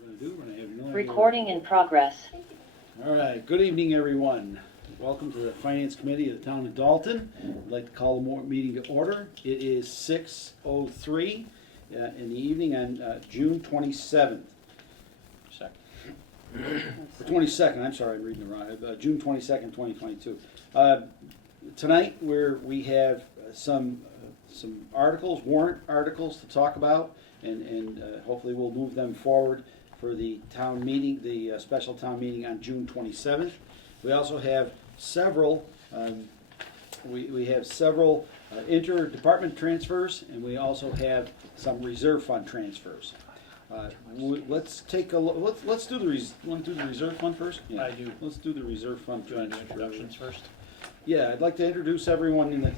We're gonna have no idea. Recording in progress. All right, good evening, everyone. Welcome to the Finance Committee of the Town of Dalton. I'd like to call the meeting to order. It is 6:03 in the evening on June 27th. Or 22nd, I'm sorry, I'm reading it wrong. June 22nd, 2022. Tonight we have some articles, warrant articles to talk about, and hopefully we'll move them forward for the town meeting, the special town meeting on June 27th. We also have several, we have several interdepartment transfers, and we also have some reserve fund transfers. Let's take a look. Let's do the want to do the reserve fund first? Yeah. I do. Let's do the reserve fund. Do you want to do introductions first? Yeah, I'd like to introduce everyone in the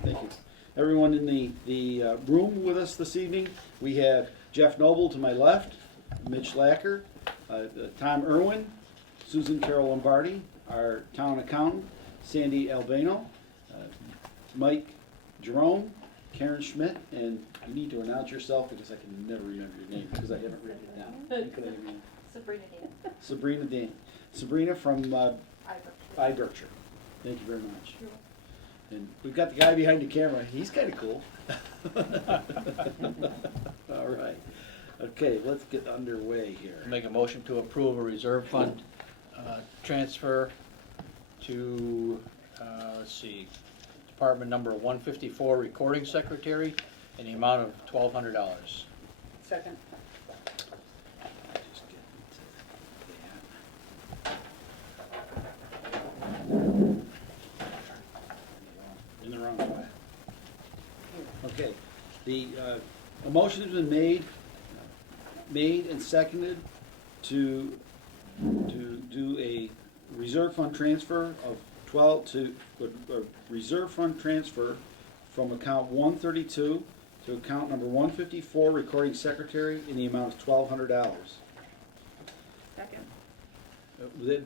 everyone in the room with us this evening. We have Jeff Noble to my left, Mitch Lacker, Tom Irwin, Susan Carol Lombardi, our town accountant, Sandy Albano, Mike Jerome, Karen Schmidt, and you need to announce yourself because I can never remember your name because I haven't written it down. Sabrina Dan. Sabrina Dan. Sabrina from Berkshire. Thank you very much. And we've got the guy behind the camera. He's kind of cool. All right. Okay, let's get underway here. Make a motion to approve a reserve fund transfer to, let's see, Department number 154, Recording Secretary, in the amount of $1,200. Second. Just get into that. In the wrong way. Okay, a motion has been made and seconded to do a reserve fund transfer of reserve fund transfer from account 132 to account number 154, recording secretary, in the amount of $1,200. Second.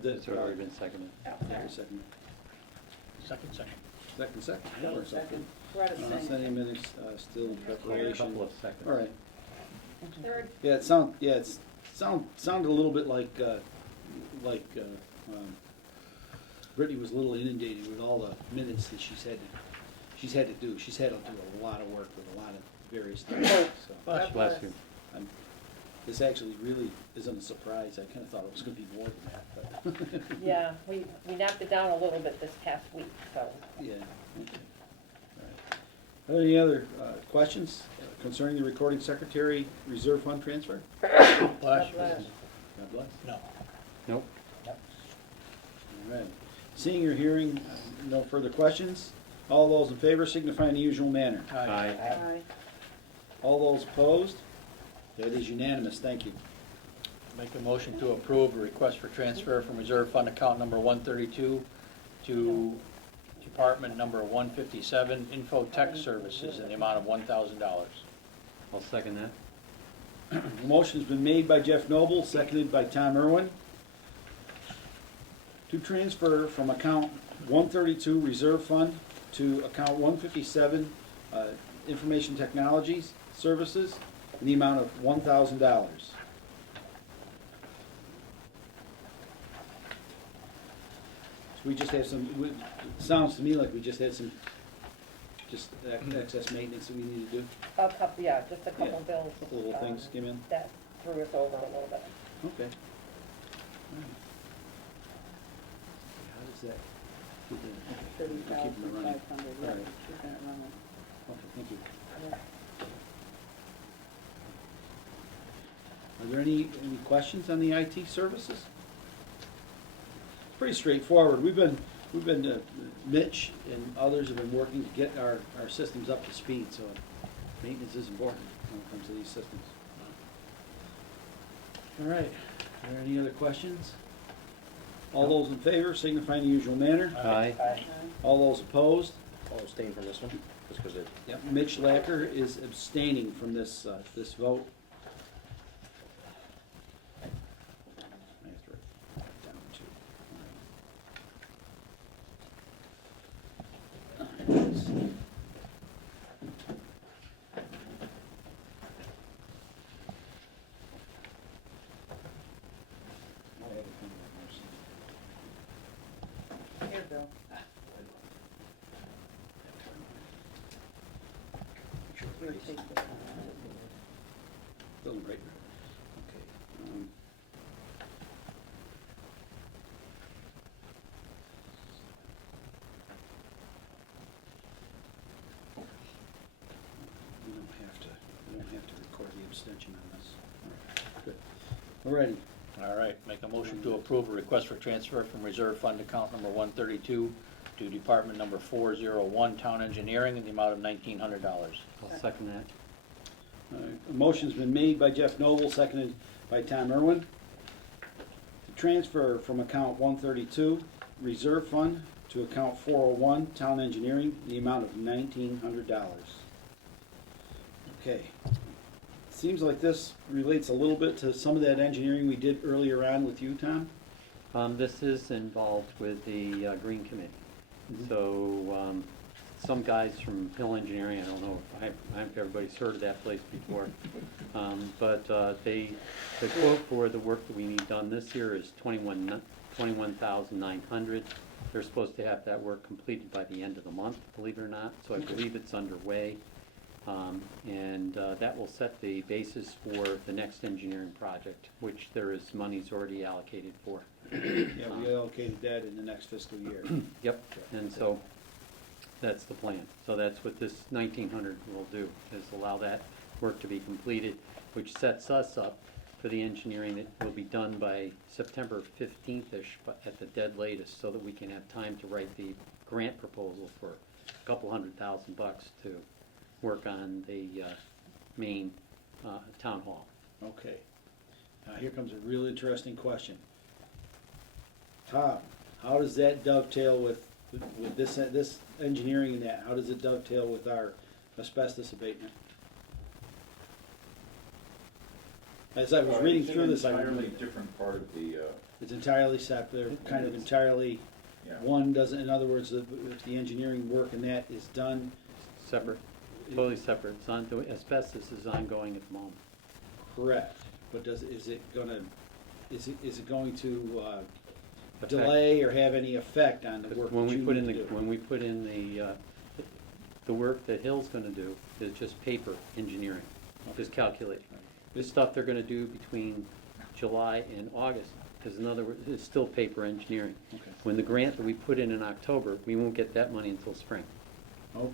That's already been seconded. Second. Second. Yeah, we're second. We're at a second. Sending minutes still in A preparation. couple of seconds. All right. Third. Yeah, it sounded a little bit like Brittany was a little inundated with all the minutes that she's had to do. She's had to do a lot of work with a lot of various things. So Bless you. this actually really isn't a surprise. I kind of thought it was going to be more than that, but Yeah, we knocked it down a little bit this past week, so. yeah. Okay. All right. Are there any other questions concerning the recording secretary reserve fund transfer? Bless you. bless. God bless. No. Nope. All right. Seeing or hearing no further questions, all those in favor signify in the usual manner. Aye. Aye. All those opposed? That is unanimous, thank you. Make a motion to approve a request for transfer from reserve fund account number 132 to Department number 157, Info Tech Services, in the amount of $1,000. I'll second that. The motion's been made by Jeff Noble, seconded by Tom Irwin, to transfer from account 132 Reserve Fund to account 157 Information Technologies Services in the amount of $1,000. We just have some, it sounds to me like we just had some, excess maintenance that we need to do. A couple, yeah, just a couple Yeah, bills. couple little things came in. That threw us over a little bit. Okay. All right. How does that? Okay. Keep them running. All right. Okay, thank you. Are there any questions on the IT services? It's pretty straightforward. We've been Mitch and others have been working to get our systems up to speed, so maintenance is important when it comes to these systems. All right, are there any other questions? All those in favor signify in the usual manner. Aye. All those opposed? I'll abstain from this one, just because it. Yep. Mitch Lacker is abstaining from this vote. I have to write that down too. All right. Let's see. Bill. We'll take the- Bill and Brayton. Okay. We don't have to record the abstention on this. All right, good. Alrighty. All right, make a motion to approve a request for transfer from reserve fund account number 132 to department number 401, town engineering, in the amount of $1,900. I'll second that. A motion's been made by Jeff Noble, seconded by Tom Irwin, to transfer from account 132, reserve fund, to account 401, town engineering, in the amount of $1,900. Okay. Seems like this relates a little bit to some of that engineering we did earlier on with you, Tom? This is involved with the Green Committee. Mhm. So, some guys from Hill Engineering, I don't know if everybody's heard of that place before, but the quote for the work that we need done this year is $21,900. They're supposed to have that work completed by the end of the month, believe it or not, so I believe it's underway. And that will set the basis for the next engineering project, which there is monies already allocated for. Yeah, we allocated that in the next fiscal year. Yep, and so that's the plan. So that's what this 1,900 will do, is allow that work to be completed, which sets us up for the engineering that will be done by September 15th-ish, but at the dead latest, so that we can have time to write the grant proposal for a couple $100,000 to work on the main town hall. Okay. Now, here comes a real interesting question. Tom, how does that dovetail with this engineering and that? How does it dovetail with our asbestos abatement? As I was reading through this, It's I an entirely remember different part of the, it's entirely separate, they're kind of entirely, yeah. one doesn't, in other words, if the engineering work and that is done. Separate, totally separate. It's on, the asbestos is ongoing at the moment. Correct, but is it going to Affect- delay or have any effect on the work When that we you put in need the, to do? when we put in the work that Hill's gonna do is just paper engineering, just calculating. This stuff they're gonna do between July and August, because in other words, it's still paper engineering. Okay, When the grant that we put in October, we won't get that money until spring. okay. All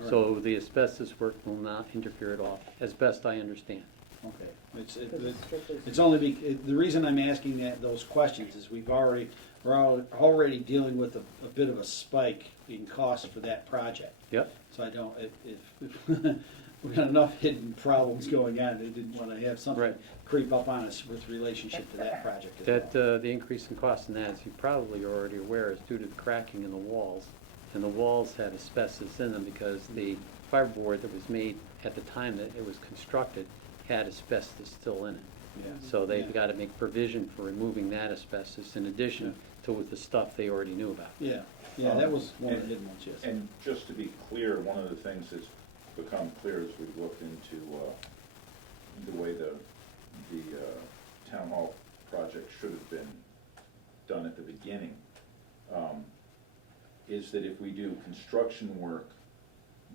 right. So the asbestos work will not interfere at all, as best I understand. Okay, Because it's strictly- it's only the reason I'm asking those questions is we're already dealing with a bit of a spike in cost for that project. Yep, So I don't, if, we got enough hidden problems going on, I didn't want to have something Right. creep up on us with relationship to that project as that, well. the increase in cost in that, as you probably are already aware, is due to the cracking in the walls. And the walls had asbestos in them because the fiberboard that was made at the time that it was constructed had asbestos still in it. Yeah. So they've Yeah. got to make provision for removing that asbestos in addition to with the stuff they already knew about. Yeah, that was one of the hidden ones, yes. And just to be clear, one of the things that's become clear as we've looked into the way the town hall project should have been done at the beginning, is that if we do construction work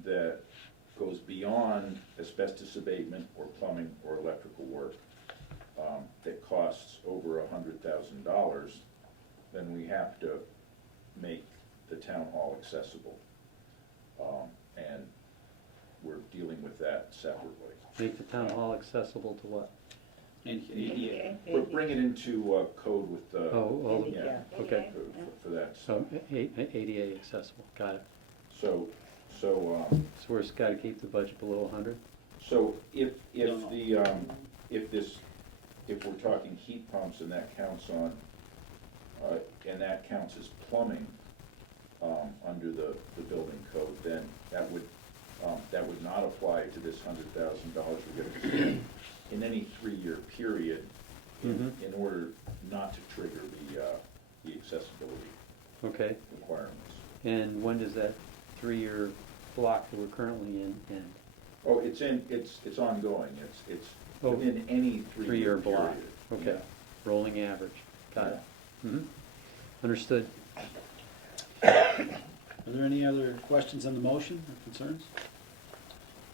that goes beyond asbestos abatement or plumbing or electrical work, that costs over $100,000, then we have to make the town hall accessible. And we're dealing with that separately. Make the town hall accessible to what? And Yeah, but bring it into code with the. Oh, Yeah, okay. for that. So ADA accessible, got it. So, So we're just got to keep the budget below 100? so if No. if we're talking heat pumps and that counts on, and that counts as plumbing, under the building code, then that would not apply to this $100,000 we're gonna spend in any 3-year period in order not to trigger the accessibility Okay. requirements. And when does that 3-year block that we're currently in end? Oh, it's ongoing, it's Oh, within any 3-year three-year block. period. Okay, Yeah. rolling average, got it. Mhm. Understood. Are there any other questions on the motion or concerns?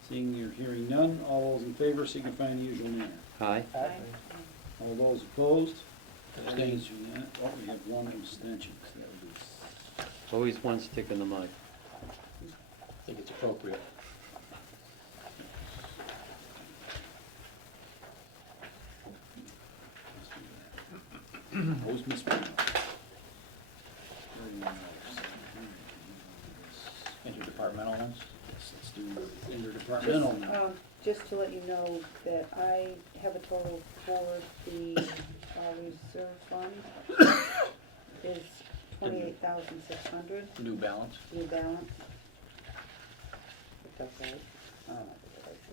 Seeing or hearing none, all those in favor signify in the usual manner. Aye. Aye. All those opposed? That Abstain. is unan- Oh, we have one abstention, so that would be Always one stick in the mud. I think it's appropriate. Always misspelled. Interdepartmental ones? Let's do interdepartmental now. Just to let you know that I have a total for the reserve fund is 28,600, New balance? new balance. That's right.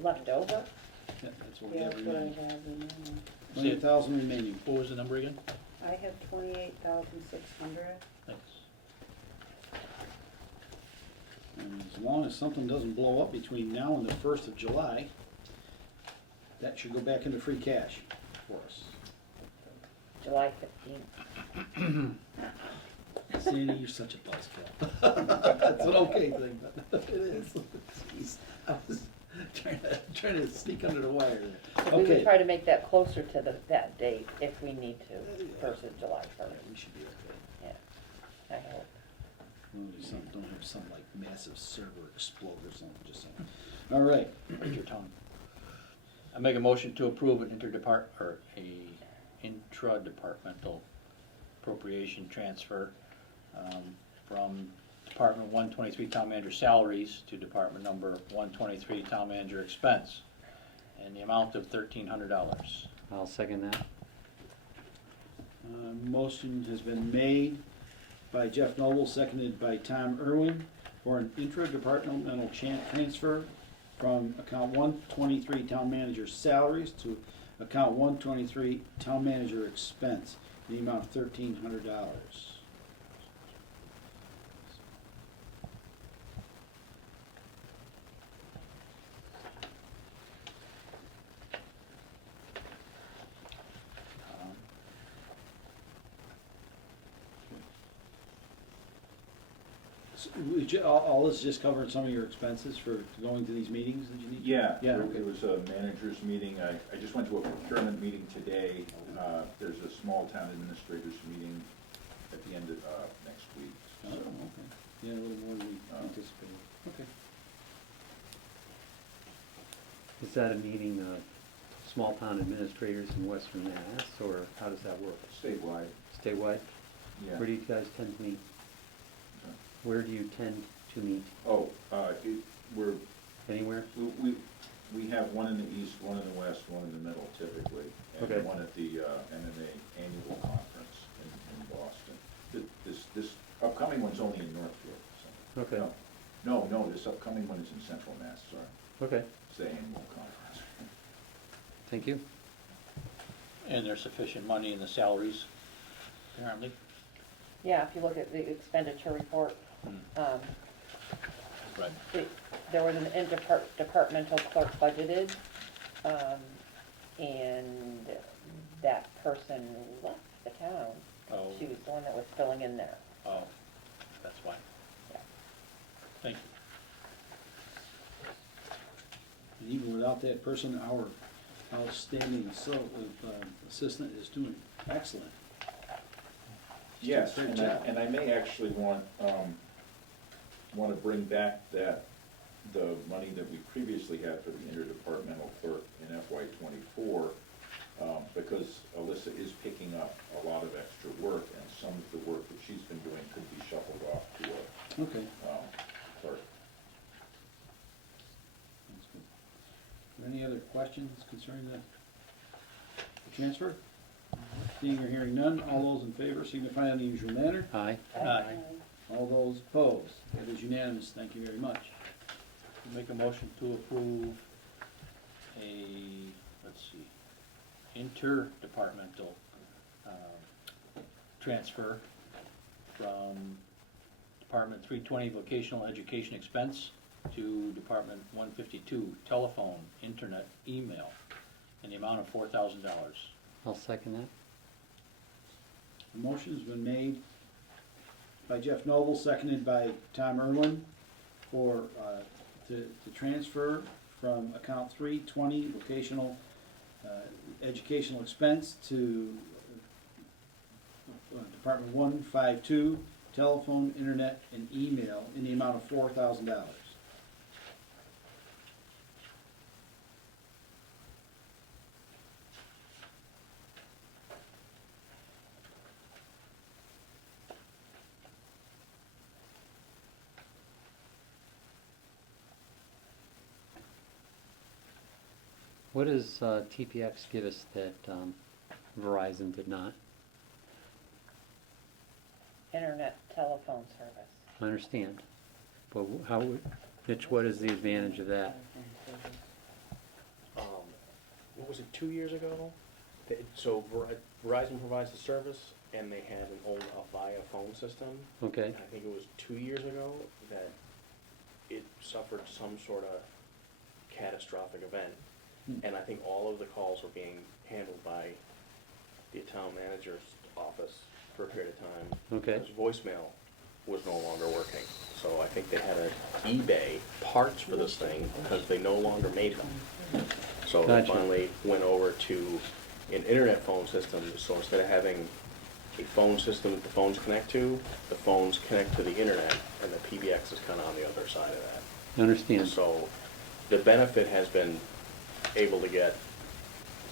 Left over? Yeah, that's what we Yeah, have that's what I remaining. have remaining. 20,000 remaining. What was the number again? I have 28,600. Thanks. And as long as something doesn't blow up between now and the 1st of July, that should go back into free cash for us. July 15th. Sandy, you're such a buzzkill. That's an okay thing, but it is. Jeez, I was trying to sneak under the wire there. We would Okay. try to make that closer to that date if we need to, versus July Yeah, 1st. we should be okay. Yeah, I hope. Don't have some like massive server explode or something, just saying. All right, Where's your tongue? I make a motion to approve an intra-departmental appropriation transfer from Department 123 Town Manager salaries to Department number 123 Town Manager expense in the amount of $1,300. I'll second that. motion has been made by Jeff Noble, seconded by Tom Irwin, for an intra-departmental transfer from account 123 town manager salaries to account 123 town manager expense in the amount of $1,300. So, all this is just covering some of your expenses for going to these meetings that you need? Yeah, Yeah, there okay. there was a manager's meeting, I just went to a procurement meeting today, there's a small town administrators meeting at the end of, next week. Oh, So, okay. Yeah, a little more than we anticipated. Okay. Is that a meeting of small town administrators in Western Mass, or how does that work? Statewide, Statewide? yeah. Where do you guys tend to meet? Where do you tend to meet? Oh, we're, Anywhere? we have one in the east, one in the west, one in the middle typically, Okay. and one at the MMA annual conference in Boston. This upcoming one's only in Northfield, so. Okay. No, this upcoming one is in Central Mass, sorry. Okay, It's the annual conference. thank you. Mm. And there's sufficient money in the salaries, apparently. Yeah, if you look at the expenditure report, Right. there was an interdepartmental clerk budgeted, and that person left the town. Oh. She was the one that was filling in there. Oh, that's why. Yeah. Thank you. And even without that person, our outstanding assistant is doing excellent. She's doing a Yes, great and job. I may actually want to bring back the money that we previously had for the interdepartmental clerk in FY '24, because Alyssa is picking up a lot of extra work, and some of the work that she's been doing could be shuffled off to a Okay. clerk. That's good. Are there any other questions concerning the transfer? Seeing or hearing none, all those in favor signify in the usual manner. Aye. Aye. All those opposed, that is unanimous, thank you very much. Make a motion to approve a, let's see, interdepartmental transfer from Department 320 vocational education expense to Department 152 telephone, internet, email, in the amount of $4,000. I'll second that. The motion's been made by Jeff Noble, seconded by Tom Irwin, for, to transfer from account 320, vocational, educational expense, to Department 152, telephone, internet, and email, in the amount of $4,000. What does TPX give us that Verizon did not? Internet telephone service. I understand, but how, Mitch, what is the advantage of that? What was it, 2 years ago? So Verizon provides the service, and they had an old Avaya phone system. Okay, I think it was 2 years ago that it suffered some sort of catastrophic event. And I think all of the calls were being handled by the town manager's office for a period of time. okay, His voicemail was no longer working. So I think they had to eBay parts for this thing because they no longer made them. So they Gotcha. finally went over to an internet phone system. So instead of having a phone system that the phones connect to, the phones connect to the internet, and the PBX is kind of on the other side of that. I understand. So the benefit has been able to get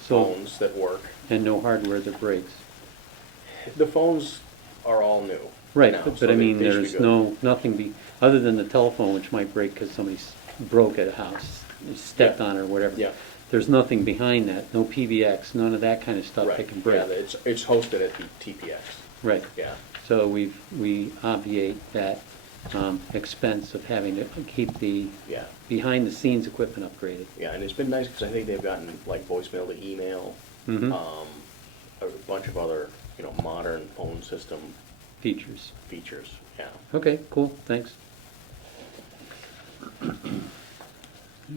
So, phones that work. and no hardware that breaks. The phones are all new. Right, now, but so I they mean, should be there's good. nothing other than the telephone, which might break because somebody broke at a house, stepped Yeah. on it or whatever. Yeah. There's nothing behind that, no PBX, none of that kind of stuff Right, that can break. yeah, it's hosted at the TPX, Right, yeah. so we obviate that expense of having to keep the Yeah, behind-the-scenes equipment upgraded. yeah, and it's been nice because I think they've gotten like voicemail to email, Mhm. A bunch of other, modern phone system Features. features, yeah. Okay, cool, thanks. All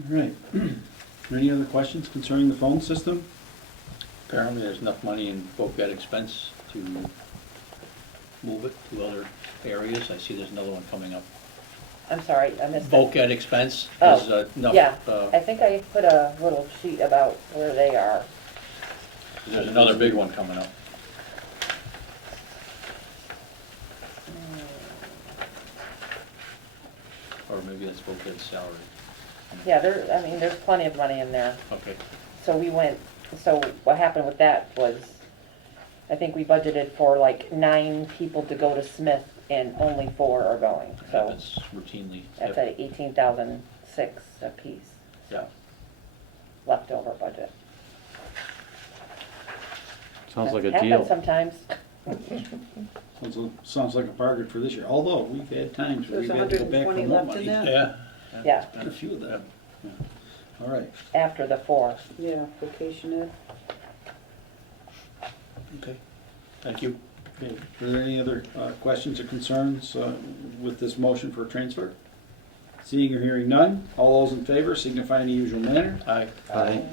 right. Are there any other questions concerning the phone system? Apparently, there's enough money in voc expense to move it to other areas. I see there's another one coming up. I'm sorry, I missed that. Voc expense, Oh, there's enough, Yeah, I think I put a little sheet about where they are. there's another big one coming up. Or maybe that's voc salary. Yeah, there's plenty of money in there. Okay. So what happened with that was, I think we budgeted for like 9 people to go to Smith and only 4 are going, so Happens routinely. that's Yep. at 18,006 a piece, Yeah. leftover budget. Sounds like a Happens deal. sometimes. Sounds like a bargain for this year, although we've had times where There's we've had to go back for 120 more left in money. that? Yeah. Yeah. Been a few of them. Yeah. All right. After the 4. Yeah, vocation ed. Okay. Thank you. Okay. Are there any other questions or concerns with this motion for transfer? Seeing or hearing none, all those in favor signify in the usual manner. Aye. Aye.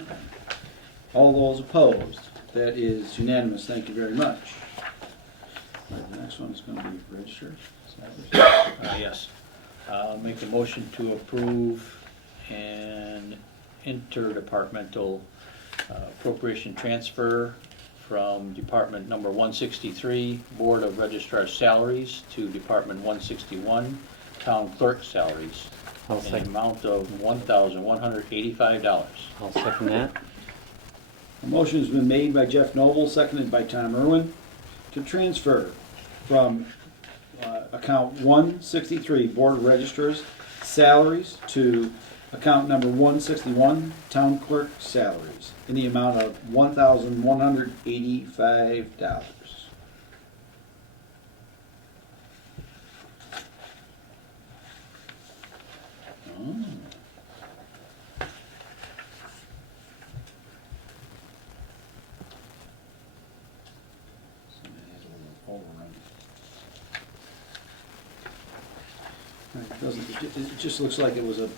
All those opposed, that is unanimous, thank you very much. All right, the next one is going to be registered. Yes. Make a motion to approve an interdepartmental appropriation transfer from Department number 163, Board of Registrar Salaries, to Department 161, Town Clerk Salaries, I'll in the second, amount of $1,185. I'll second that. A motion has been made by Jeff Noble, seconded by Tom Irwin, to transfer from account 163, Board of Registrars, salaries, to account number 161, Town Clerk Salaries, in the amount of $1,185. Oh. Somebody has a little overrun. It doesn't, it just looks like it was a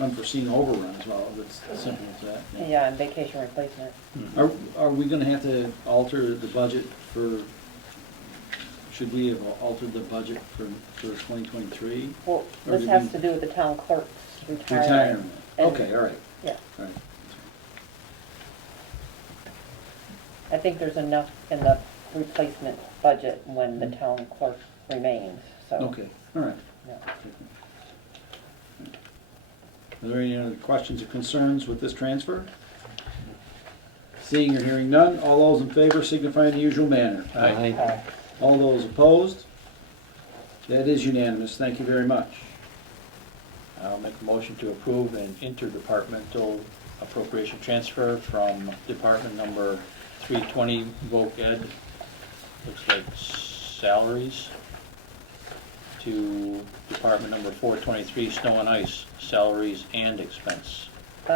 unforeseen overrun as well, it's simple as that. Yeah, and vacation replacement. Are we gonna have to alter the budget for should we have altered the budget for 2023? Well, Or this did has we- to do with the town clerk's retirement. Retirement, And- okay, all right. Yeah. All right. I think there's enough in the replacement budget when the town clerk remains, so. Okay, all right. Yeah. Are there any other questions or concerns with this transfer? Seeing or hearing none, all those in favor signify in the usual manner. Uh, All those opposed? That is unanimous, thank you very much. I'll make a motion to approve an interdepartmental appropriation transfer from department number 320, voc ed, looks like salaries, to department number 423, snow and ice, salaries and expense. Did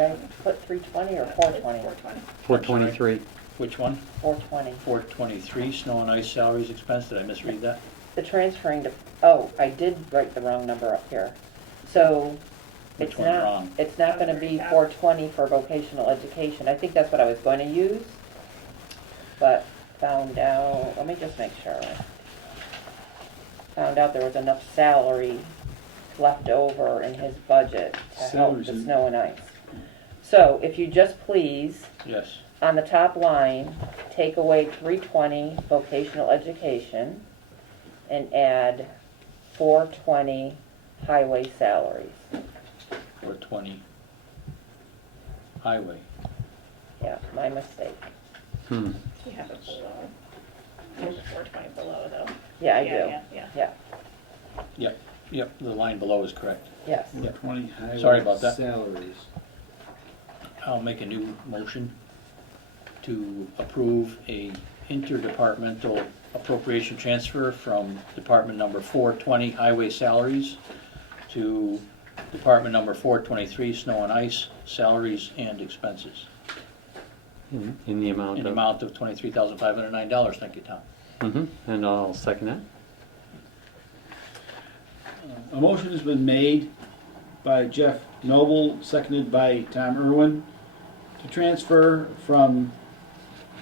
I put 320 or 420? 423. Which one? 420. 423, snow and ice, salaries, expense, did I misread that? The transferring to, oh, I did write the wrong number up here. So, Which it's one not, wrong? it's not gonna be 420 for vocational education. I think that's what I was going to use, but found out, let me just make sure. Found out there was enough salary left over in his budget to help Salaries the in- snow and ice. So, if you just please, Yes, on the top line, take away 320 vocational education and add 420 highway salaries. 420, highway. Yeah, my mistake. Hmm. You have it below. There's a 420 below though. Yeah, I Yeah, do. yeah. Yeah, Yep, the line below is correct. yes. 420 highway Sorry about that. salaries. I'll make a new motion to approve a interdepartmental appropriation transfer from department number 420, highway salaries, to department number 423, snow and ice, salaries and expenses, In the amount in of. the amount of $23,509. Thank you, Tom. And I'll second that. A motion has been made by Jeff Noble, seconded by Tom Irwin, to transfer from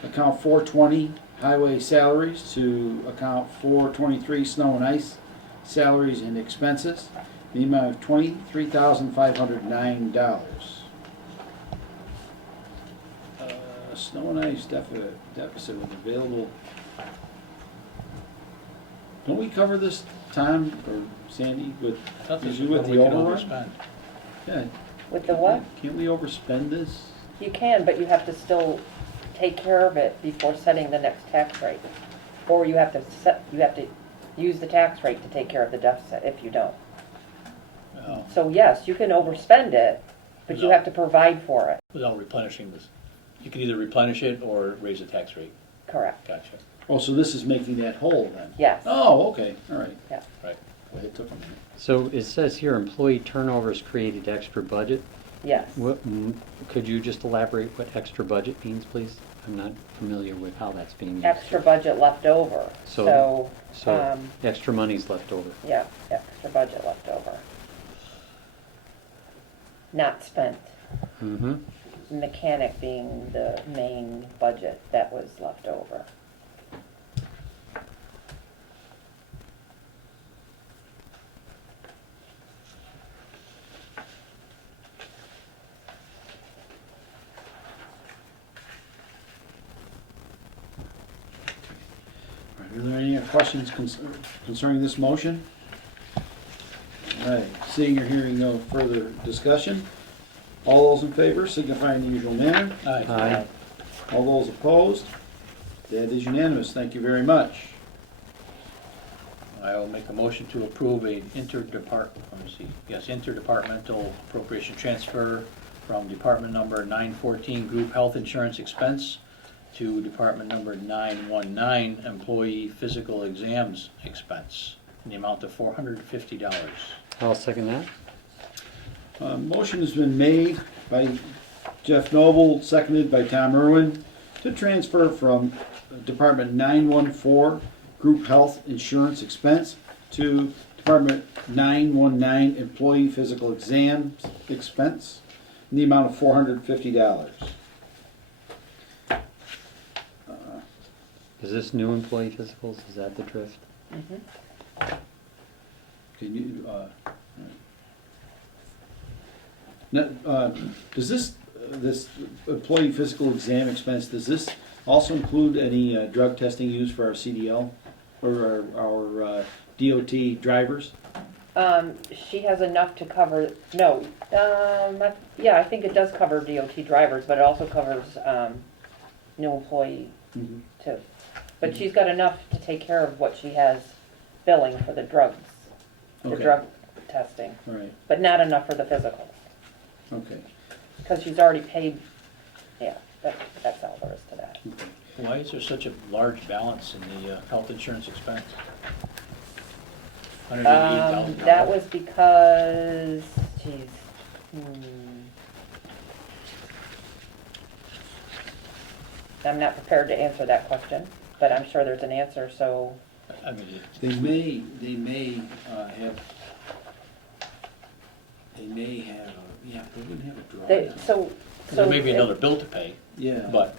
account 420 highway salaries to account 423 snow and ice salaries and expenses, the amount of $23,509. Snow and ice deficit was available. Don't we cover this, Tom or Sandy, with, That's Is it with what we the can overrun? overspend. yeah? With the what? Can't we overspend this? You can, but you have to still take care of it before setting the next tax rate. Or you have to use the tax rate to take care of the deficit if you don't. Oh, So yes, you can overspend it, but you No. have to provide for it. without replenishing this. You can either replenish it or raise the tax rate. Correct. Gotcha. Oh, so this is making that whole then? Yes. Oh, okay, all right. Yeah. Right. Well, it took a minute. So it says here, employee turnovers created extra budget. Yes. Could you just elaborate what extra budget means, please? I'm not familiar with how that's being used. Extra budget left over. So um, extra money's left over. yeah, extra budget left over. Not spent. Mm-hmm. Mechanic being the main budget that was left over. All right, are there any questions concerning this motion? All right, seeing or hearing no further discussion, all those in favor signify in the usual manner. Aye. All those opposed? That is unanimous, thank you very much. I will make a motion to approve a interdepartmental appropriation transfer from department number 914, group health insurance expense, to department number 919, employee physical exams expense, in the amount of $450. I'll second that. Motion has been made by Jeff Noble, seconded by Tom Irwin, to transfer from Department 914, Group Health Insurance Expense, to Department 919, Employee Physical Exams Expense, in the amount of $450. Is this new employee physicals? Is that the drift? Mhm. Can you, now, does this employee physical exam expense, does this also include any drug testing used for our CDL or our DOT drivers? She has enough to cover, no, yeah, I think it does cover DOT drivers, but it also covers, new employee Mhm. too. But she's got enough to take care of what she has billing for the drugs, the Okay. drug testing, All right, but not enough for the physicals, okay. because she's already paid, yeah, that's all there is to that. Why is there such a large balance in the health insurance expense? $188,000. That was because, geez, I'm not prepared to answer that question, but I'm sure there's an answer, so, I mean, They may have, yeah, they wouldn't have a they, drawdown. so. there may be another bill to pay, Yeah, but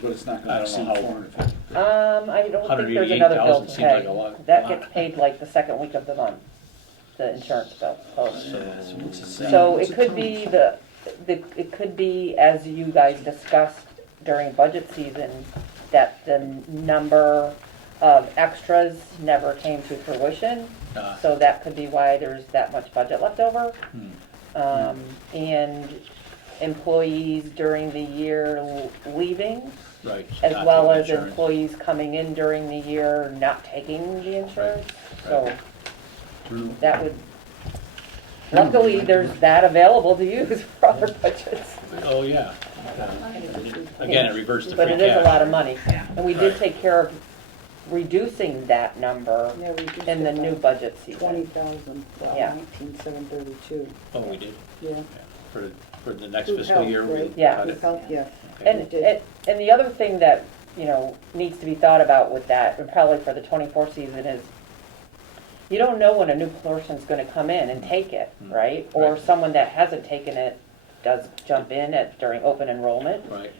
but it's not I gonna don't exceed know how- 450. I don't think there's another bill $188,000 to seems like pay. a lot. That gets paid like the second week of the month, the insurance bill. So what's the same- So what's it the could be total? it could be, as you guys discussed during budget season, that the number of extras never came to fruition. Ah. So that could be why there's that much budget left over. And employees during the year leaving, right. as not well taking as insurance. employees coming in during the year not taking the insurance. So True. that would, luckily, there's that available to use for other budgets. Oh, yeah. Again, it reverts to free But cash. it is a lot of money. And we did take care of reducing that number Yeah, we just in the did new that. budget season. 20,000, well, Yeah. 19,732, Oh, we did, yeah. for the next Through fiscal health, year. right? Yeah. got With it. health, yeah. Okay. And, and the other thing that, needs to be thought about with that, and probably for the 24 season, is you don't know when a new person's gonna come in and take it, right? Or Right. someone that hasn't taken it does jump in during open enrollment. Right,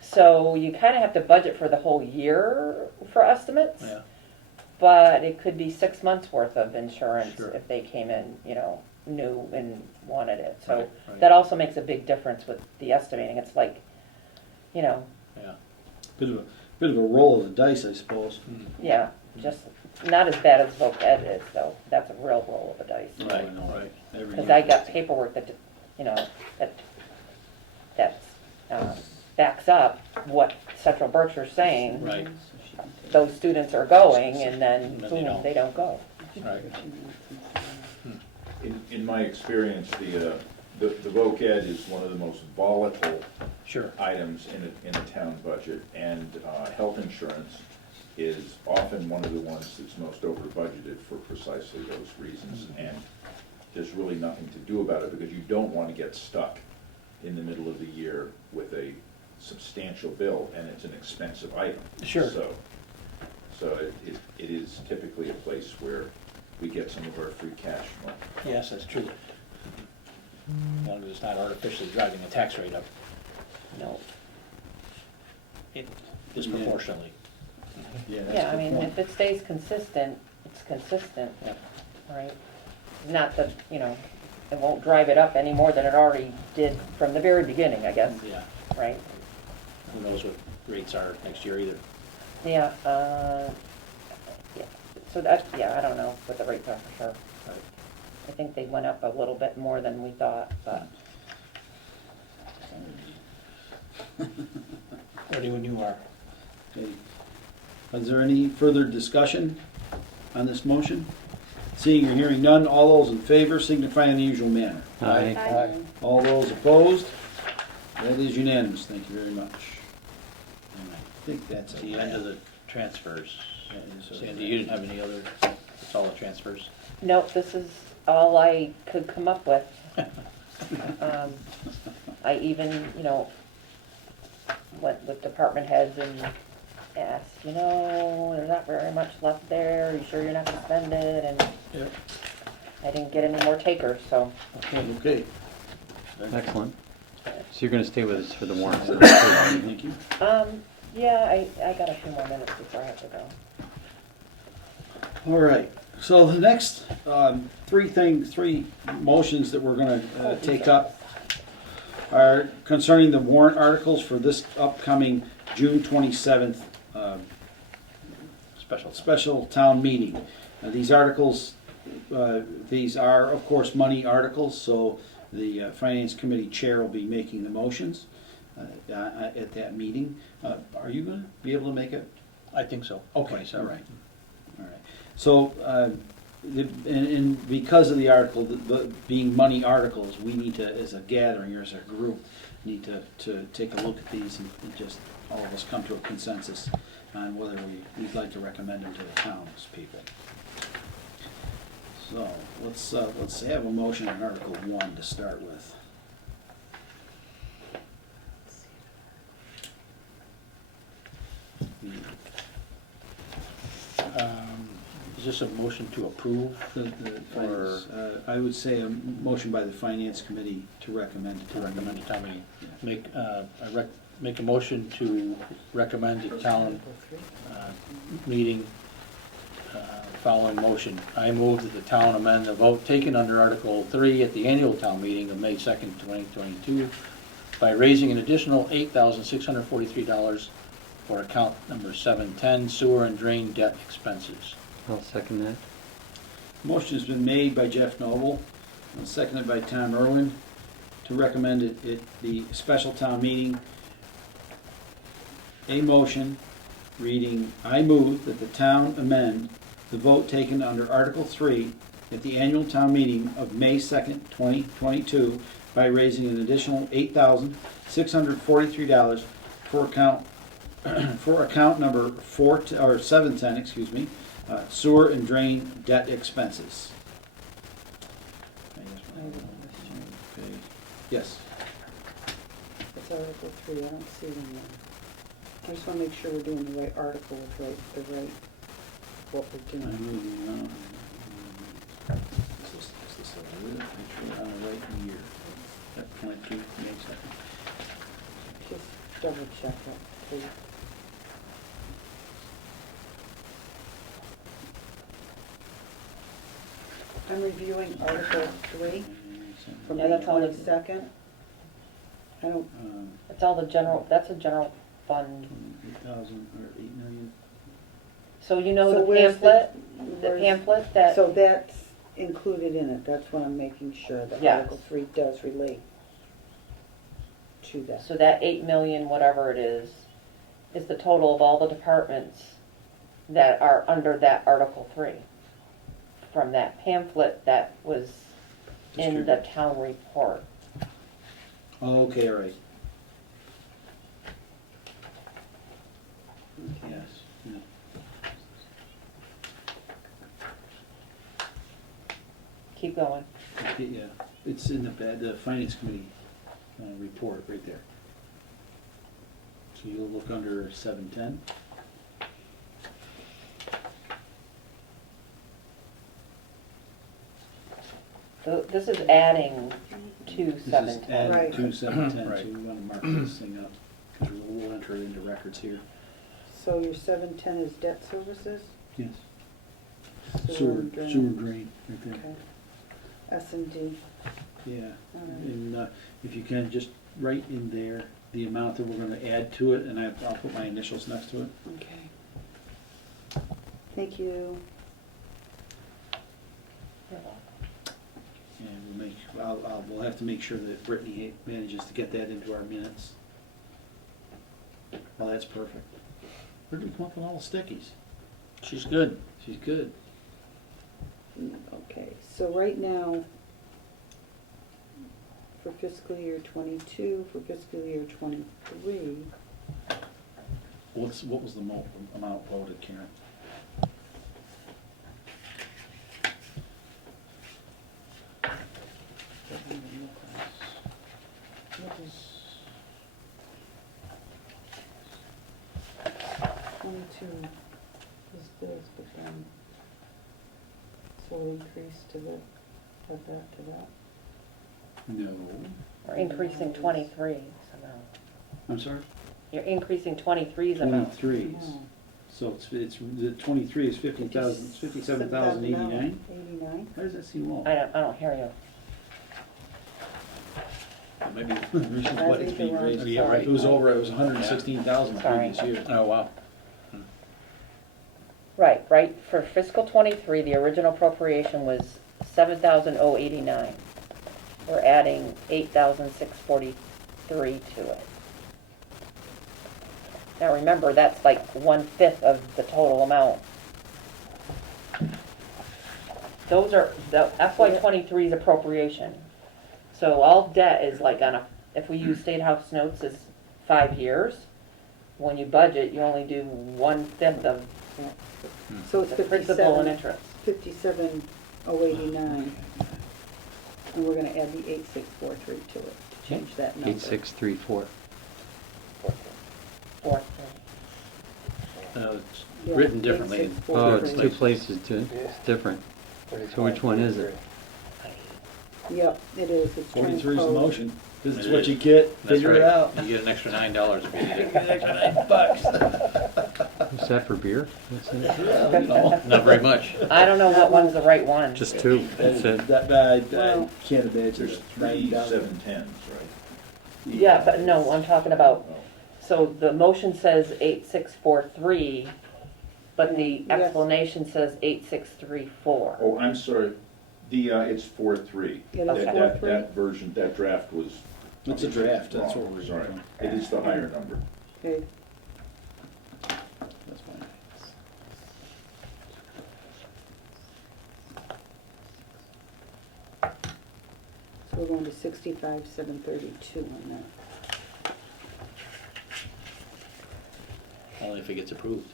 So you kinda have to budget for the whole year for estimates. yeah, But it could be 6 months worth of insurance Sure. if they came in, new and wanted it. So Right, right. that also makes a big difference with the estimating. It's like, yeah. Bit of a roll of the dice, I suppose. yeah, just not as bad as voc ed is though. That's a real roll of the dice. Right, I know. right. Every Because year. I got paperwork that, that backs up what Central Berkshire's saying. Right, Those students are going and then And then they boom, don't. they don't go. right. In my experience, the voc ed is one of the most volatile Sure, items in a town budget, and health insurance is often one of the ones that's most over budgeted for precisely those reasons. And there's really nothing to do about it, because you don't want to get stuck in the middle of the year with a substantial bill, and it's an expensive item. Sure. So it is typically a place where we get some of our free cash from. yes, that's true. As long as it's not artificially driving the tax rate up No. disproportionately. Yeah, that's Yeah, a I good mean, point. if it stays consistent, it's consistent, Yeah. right? Not that, it won't drive it up any more than it already did from the very beginning, I guess, Yeah, right? who knows what rates are next year either. Yeah, yeah, so that, yeah, I don't know what the rates are for sure. Right. I think they went up a little bit more than we thought, but, Ready when you are. Okay. Is there any further discussion on this motion? Seeing or hearing none, all those in favor signify in the usual manner. Aye. All those opposed? That is unanimous, thank you very much. And I think that's It's the end of the transfers. That is a- Sandy, you didn't have any other, it's all the transfers? nope, this is all I could come up with. I even, went with department heads and asked, there's not very much left there, are you sure you're not gonna spend it? And Yep. I didn't get any more takers, so, Okay. Excellent. So you're gonna stay with us for the warrants? Thank you. Yeah, I got a few more minutes before I have to go. All right, so the next three motions that we're gonna take up are concerning the warrant articles for this upcoming June 27th special town meeting. These articles, these are, of course, money articles, so the Finance Committee Chair will be making the motions at that meeting. Are you gonna be able to make it? I think so. Okay, Twice, all right. All right. So, and because of the article, the being money articles, we need to, as a gathering or as a group, need to take a look at these and just all of us come to a consensus on whether we'd like to recommend them to the townspeople. So, let's have a motion on Article 1 to start with. Is this a motion to approve? The finance, I would say a motion by the Finance Committee to recommend it To recommend to town meeting? Yeah. Make a motion to recommend to town meeting following motion. I move that the town amend the vote taken under Article 3 at the annual town meeting of May 2nd, 2022 by raising an additional $8,643 for account number 710 sewer and drain debt expenses. I'll second that. Motion has been made by Jeff Noble and seconded by Tom Irwin to recommend it at the special town meeting. A motion reading, I move that the town amend the vote taken under Article 3 at the annual town meeting of May 2nd, 2022 by raising an additional $8,643 for account number 710, sewer and drain debt expenses. Okay. Yes. It's Article 3, I don't see them there. I just wanna make sure we're doing the right article with the right, what we're I doing. move, is this a year? Make sure we're on the right year. That went to May 2nd. Just double check that, please. I'm reviewing Article 3 from Yeah, May that's all the- 22nd. I don't, It's all the general, that's a general fund. 8,000 or 8 million. So you know So the where's pamphlet, the where's- pamphlet that, so that's included in it, that's what I'm making sure, that Yes. Article 3 does relate to that. so that 8 million, whatever it is the total of all the departments that are under that Article 3. From that pamphlet that was in the town report. Oh, okay, all right. Yes, yeah. Keep going. Okay, yeah, it's in the Finance Committee report right there. So you'll look under 710. So this is adding to This is 710. added Right. to 710, Right. so we want to mark this thing up, because we'll enter it into records here. So your 710 is debt services? Yes. Sewer and drain. Sewer drain, right there. Okay. S&D, Yeah, all right. and if you can, just write in there the amount that we're gonna add to it, and I'll put my initials next to it. Okay. Thank you. You're welcome. And we'll have to make sure that Brittany manages to get that into our minutes. Well, that's perfect. Where did we come up with all the stickies? She's good. She's good. Okay, so right now, for fiscal year 22, for fiscal year 23, What was the amount voted, Karen? what is 22 is this, but then, so it increased to the, add that to that? No. We're increasing 23 somehow. I'm sorry? You're increasing 23's amount. 23s. So it's, the 23 is 50,000, 57,089? 89. How does that seem low? I don't hear you. Maybe Richard's budget's being raised. Yeah, right. It was over, it was 116,000 the Sorry. previous year. Oh, wow. Right, for fiscal 23, the original appropriation was 7,089. We're adding 8,643 to it. Now remember, that's like 1/5 of the total amount. Those are the FY 23's appropriation. So all debt is like on a, if we use State House notes as 5 years, when you budget, you only do 1/5 of So it's the principal and 57, interest. 57,089. And we're gonna add the 8643 to it, to change that number. 8634. Fourth. It's Yeah, written differently. 8643. Oh, it's two places, it's different. So which one is it? Yep, it is, it's 43 is the transposed. motion. This is It what is. you get, That's figure right. it out. You get an extra $9 if you need it. An extra $9. Is that for beer? What's that? Yeah, you know. Not very much. I don't know what one's the right one. Just two, that's it. I Well- can't imagine. There's three 710s, right? Yeah, but no, I'm talking about, so the motion says 8643, but the Yes. explanation says 8634. Oh, I'm sorry, it's 4-3. It is That- 4-3? That version, that draft was. It's a draft, that's wrong, what we're Sorry, doing. it is the higher number. Okay, That's fine. so we're going to 65,732 on that. Only if it gets approved.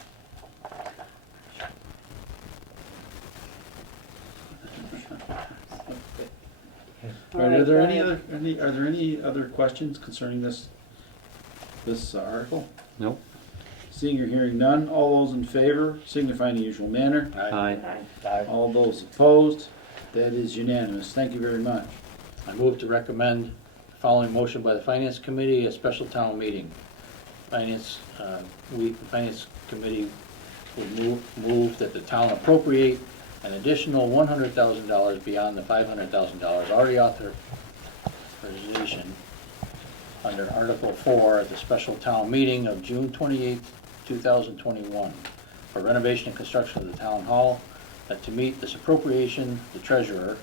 All right, are there any Brian. other, are there any other questions concerning this article? Nope. Seeing or hearing none, all those in favor signify in the usual manner. Aye. All those opposed, that is unanimous. Thank you very much. I move to recommend the following motion by the Finance Committee, a special town meeting. Finance Committee would move that the town appropriate an additional $100,000 beyond the $500,000 already authorization under Article 4 at the special town meeting of June 28, 2021 for renovation and construction of the town hall, that to meet this appropriation, the treasurer,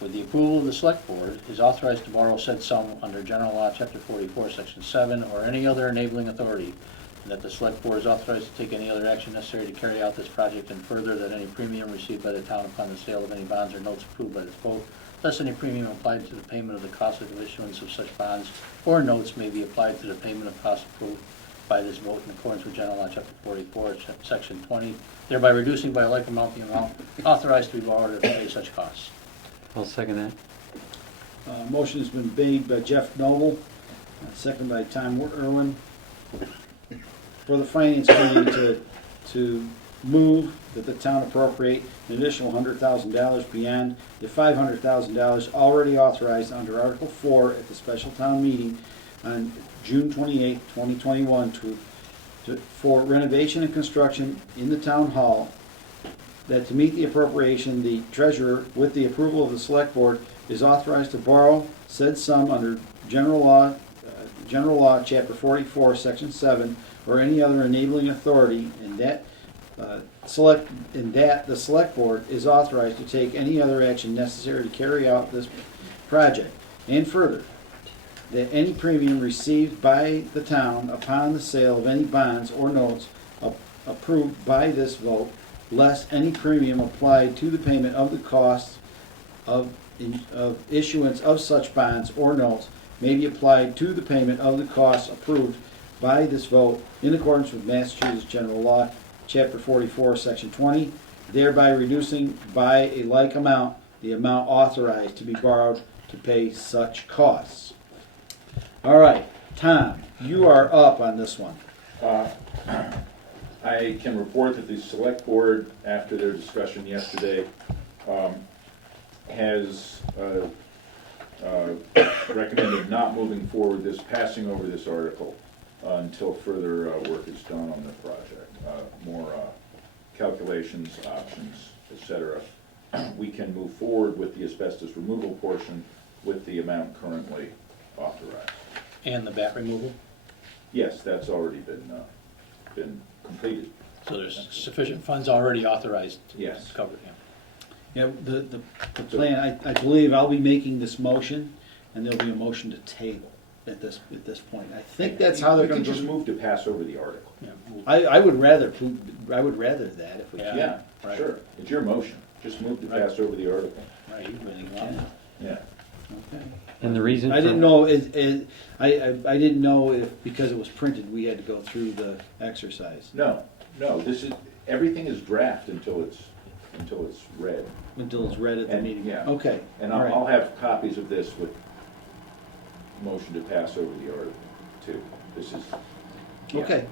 with the approval of the select board, is authorized to borrow said sum under General Law, Chapter 44, Section 7, or any other enabling authority, and that the select board is authorized to take any other action necessary to carry out this project, and further, that any premium received by the town upon the sale of any bonds or notes approved by this vote, less any premium applied to the payment of the cost of the issuance of such bonds or notes may be applied to the payment of costs approved by this vote in accordance with General Law, Chapter 44, Section 20, thereby reducing by a like amount the amount authorized to be borrowed to pay such costs. I'll second that. Motion has been made by Jeff Noble, seconded by Tom Irwin, for the Finance Committee to move that the town appropriate an additional $100,000 beyond the $500,000 already authorized under Article 4 at the special town meeting on June 28, 2021 for renovation and construction in the town hall, that to meet the appropriation, the treasurer, with the approval of the select board, is authorized to borrow said sum under General Law, Chapter 44, Section 7, or any other enabling authority, and that the select board is authorized to take any other action necessary to carry out this project. And further, that any premium received by the town upon the sale of any bonds or notes approved by this vote, less any premium applied to the payment of the costs of issuance of such bonds or notes, may be applied to the payment of the costs approved by this vote in accordance with Massachusetts General Law, Chapter 44, Section 20, thereby reducing by a like amount the amount authorized to be borrowed to pay such costs. All right, Tom, you are up on this one. I can report that the select board, after their discussion yesterday, has recommended not moving forward passing over this article. until further work is done on the project. More calculations, options, et cetera. We can move forward with the asbestos removal portion with the amount currently authorized. And the bat removal? Yes, that's already been completed. So there's sufficient funds already authorized Yes. to cover it, Yeah, the plan, I believe I'll be making this motion, and there'll be a motion to table at this point. I think that's how they're We gonna can go. just move to pass over the article. yeah. I would rather that if we Yeah. can. Yeah, Right. sure. It's your motion. Just move to pass over the article. Right, you really want it. Yeah. Okay. And the reason I didn't for- know, I didn't know if, because it was printed, we had to go through the exercise No, everything is draft until it's read. until it's read at the And, meeting. yeah. Okay, And all I'll right. have copies of this with motion to pass over the article too. This is, yeah. Okay,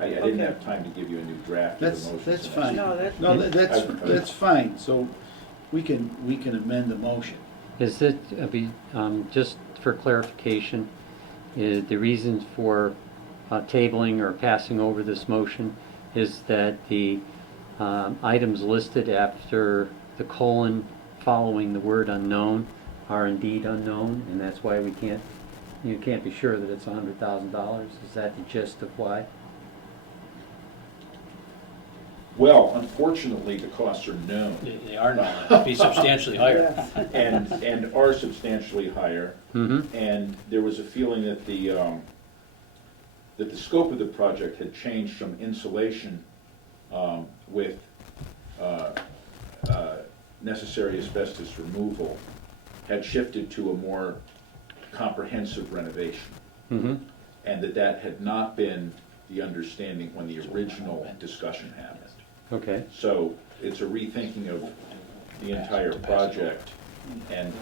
I didn't Okay. have time to give you a new draft of the motion. that's fine. No, that's. No, I- that's fine, so we can amend the motion. Is it, just for clarification, is the reason for tabling or passing over this motion is that the items listed after the colon following the word unknown are indeed unknown, and that's why you can't be sure that it's $100,000? Is that the gist of why? Well, unfortunately, the costs are known They are now, it'd be substantially higher. Yes. and are substantially higher. Mm-hmm. And there was a feeling that the scope of the project had changed from insulation with necessary asbestos removal, had shifted to a more comprehensive renovation. Mm-hmm. And that had not been the understanding when the original discussion happened. Okay. So it's a rethinking of the entire project and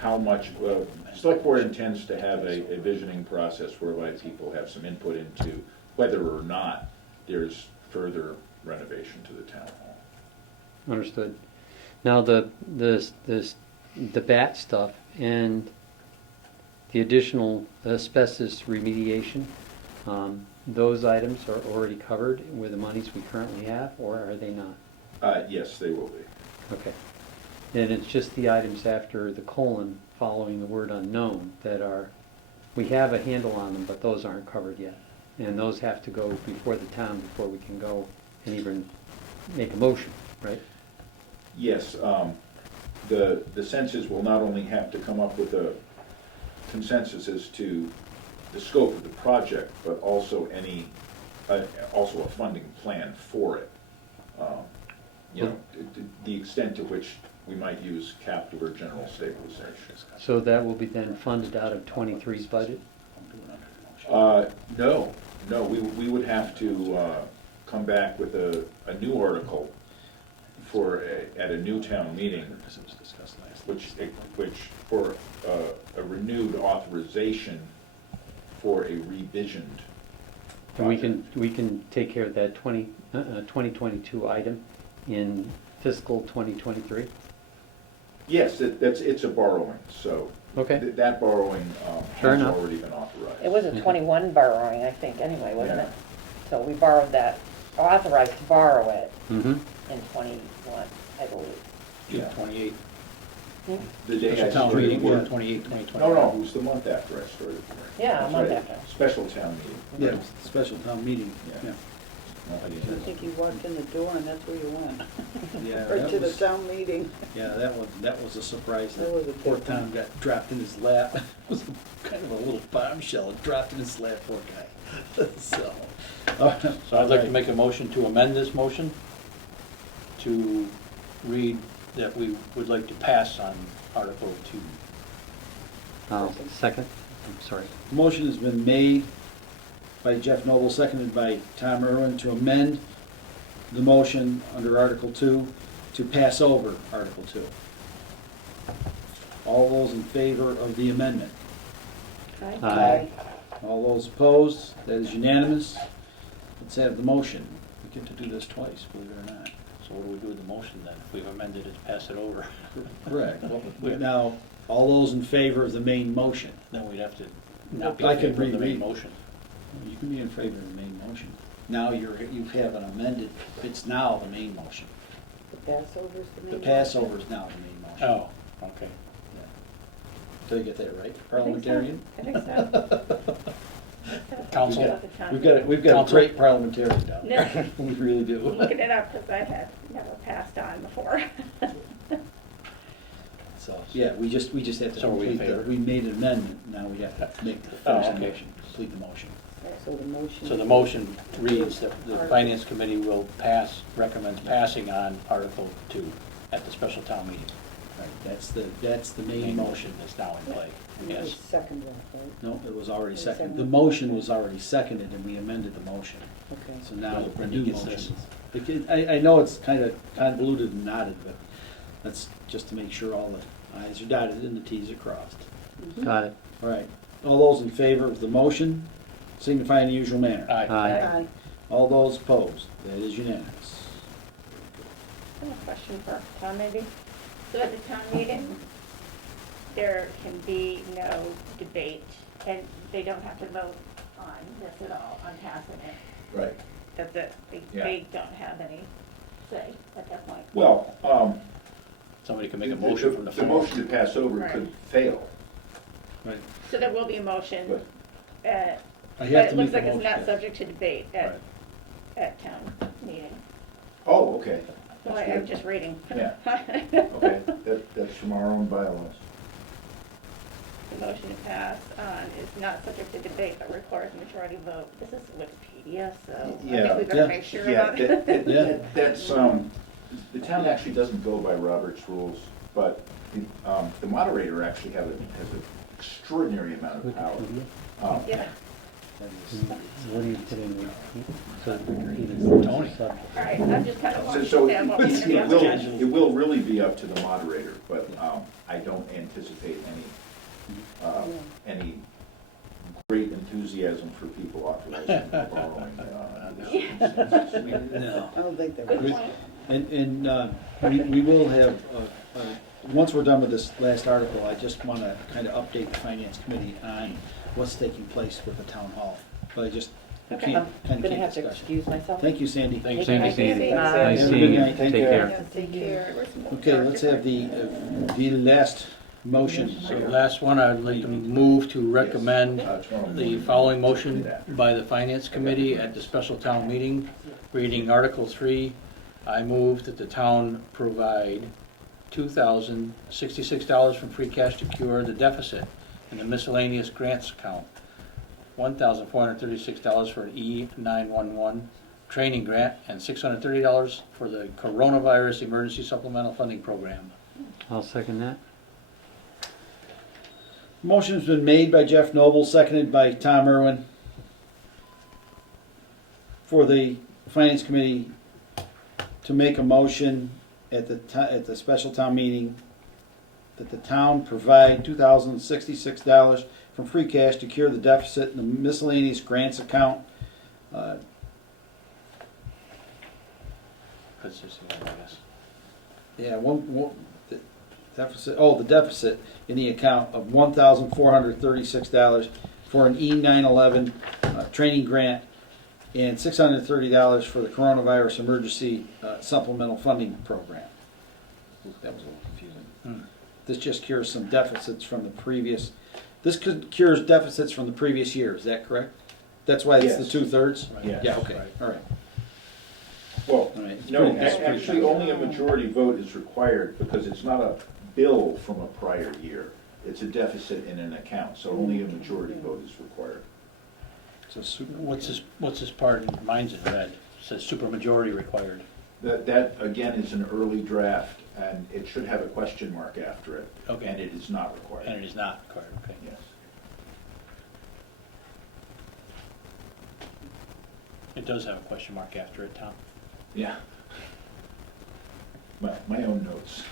how much, Select Board intends to have a visioning process whereby people have some input into whether or not there's further renovation to the town hall. Understood. Now, the bat stuff and the additional asbestos remediation, those items are already covered with the monies we currently have, or are they not? Yes, they will be. Okay. And it's just the items after the colon following the word unknown that are, we have a handle on them, but those aren't covered yet. And those have to go before the town before we can go and even make a motion, right? Yes, the senses will not only have to come up with a consensus as to the scope of the project, but also also a funding plan for it. The extent to which we might use capital or general stabilization. So that will be then funded out of 23's budget? No, we would have to come back with a new article at a new town meeting, which for a renewed authorization for a revisioned And project. we can take care of that 2022 item in fiscal 2023? Yes, it's a borrowing, so Okay. that borrowing Fair has enough. already been authorized. It was a Mhm. 21 borrowing, I think, anyway, wasn't Yeah. it? So we borrowed that, authorized to borrow it Mm-hmm. in 21, I believe. Yeah. 28. The day I Special town started meeting, work. 28, 2020. No, it was the month after I started work. Yeah, a That's month right. after. Special town meeting. Yeah, special town meeting, Yeah. yeah. No, I I didn't. think you walked in the door and that's where you went, Yeah, or that to the was- town meeting. Yeah, that was a surprise. That was a Poor big Tom one. got dropped in his lap. It was kind of a little bombshell, it dropped in his lap, poor guy. So. So I'd like to make a motion to amend this motion to read that we would like to pass on Article 2. Second? I'm sorry. Motion has been made by Jeff Noble, seconded by Tom Irwin, to amend the motion under Article 2 to pass over Article 2. All those in favor of the amendment? Aye. All those opposed? That is unanimous. Let's have the motion. We get to do this twice, believe it or not. So what do we do with the motion then? If we've amended it, pass it over. Correct. Now, all those in favor of the main motion? Then we'd have to not be I in can favor of the main reread. motion. You can be in favor of the main motion. Now you have an amended, it's now the main motion. The Passover's the main. The Passover is now the main motion. Oh, okay. Did I get that right? Parliamentarian? I think so. Council. We've got a Council. great parliamentarian down Yeah. there. We really I'm do. looking it up because I had never passed on before. So, yeah, we just have to So are we in complete the, favor? we made an amendment, now we have to make the Oh, finish the okay. motion, complete the motion. So the motion. So the motion reads that the finance committee will recommends passing on Article 2 at the special town meeting. Right, that's the main Main motion. motion is now in play, And that was yes. second one, right? No, it was already It was seconded. The seconded. motion was already seconded and we amended the motion. Okay. So now Well, the Wendy new gets motion. this. I know it's kind of convoluted and knotted, but that's just to make sure all the i's are dotted and the t's are crossed. Mhm. Got it. All right, all those in favor of the motion signify in the usual manner. Aye. Aye. All those opposed, that is unanimous. I have a question for Tom, maybe. So at the town meeting, there can be no debate, and they don't have to vote on this at all, on passing it. Right. That's it. They don't have any say at that point. Well, Somebody can make a motion from the The floor. motion to pass over Right. could fail. Right. So there will be a motion, But- but I have it to looks make like the it's motion. not subject to debate Right. at town meeting. Oh, okay. Well, That's I'm good. just reading. Yeah. Okay, that's from our own bylaws. The motion to pass on is not subject to debate, but requires a majority vote. This is Wikipedia, so I think we Yeah. better make sure Yeah, about it. Yeah. that's, the town actually doesn't go by Robert's rules, but the moderator actually has an extraordinary amount of power. Yeah, What do you put in there? Tony. all right, I'm just kind of So, wanting to so understand what we're gonna be up against. it will really be up to the moderator, but I don't anticipate any great enthusiasm for people authorizing or borrowing. No. I don't think that Good was. point. And we will have, once we're done with this last article, I just want to kind of update the finance committee on what's taking place with the town hall. But I just, we Okay, can't, I'm kind of gonna keep have to discussion. excuse myself. Thank you, Sandy. Thank you, Thank you, Sandy. Sandy. Bye. Nice Have a seeing good you. night. Take care. care. Yeah, take care. Okay, let's have the last motion. So the last one, I'd like to move to recommend the following motion by the finance committee at the special town meeting, reading Article 3. I move that the town provide $2,066 from free cash to cure the deficit in the miscellaneous grants account, $1,436 for an E911 training grant, and $630 for the coronavirus emergency supplemental funding program. I'll second that. Motion's been made by Jeff Noble, seconded by Tom Irwin, for the finance committee to make a motion at the special town meeting that the town provide $2,066 from free cash to cure the deficit in the miscellaneous grants account. That's just, I guess. Yeah, the deficit in the account of $1,436 for an E911 training grant and $630 for the coronavirus emergency supplemental funding program. Ooh, that was a little confusing. This just cures some deficits from the previous, cures deficits from the previous year, is that correct? That's why it's the Yes. 2/3? Yes. Yeah, okay, all right. Well, All right, it's no, pretty- it's pretty actually, clear. only a majority vote is required because it's not a bill from a prior year. It's a deficit in an account, so only a majority vote is required. It's a super. What's this part, mine's in red, it says supermajority required. That, again, is an early draft, and it should have a question mark after it. Okay. And it is not And required. it is not required, okay. Yes. It does have a question mark after it, Tom. Yeah. My own notes.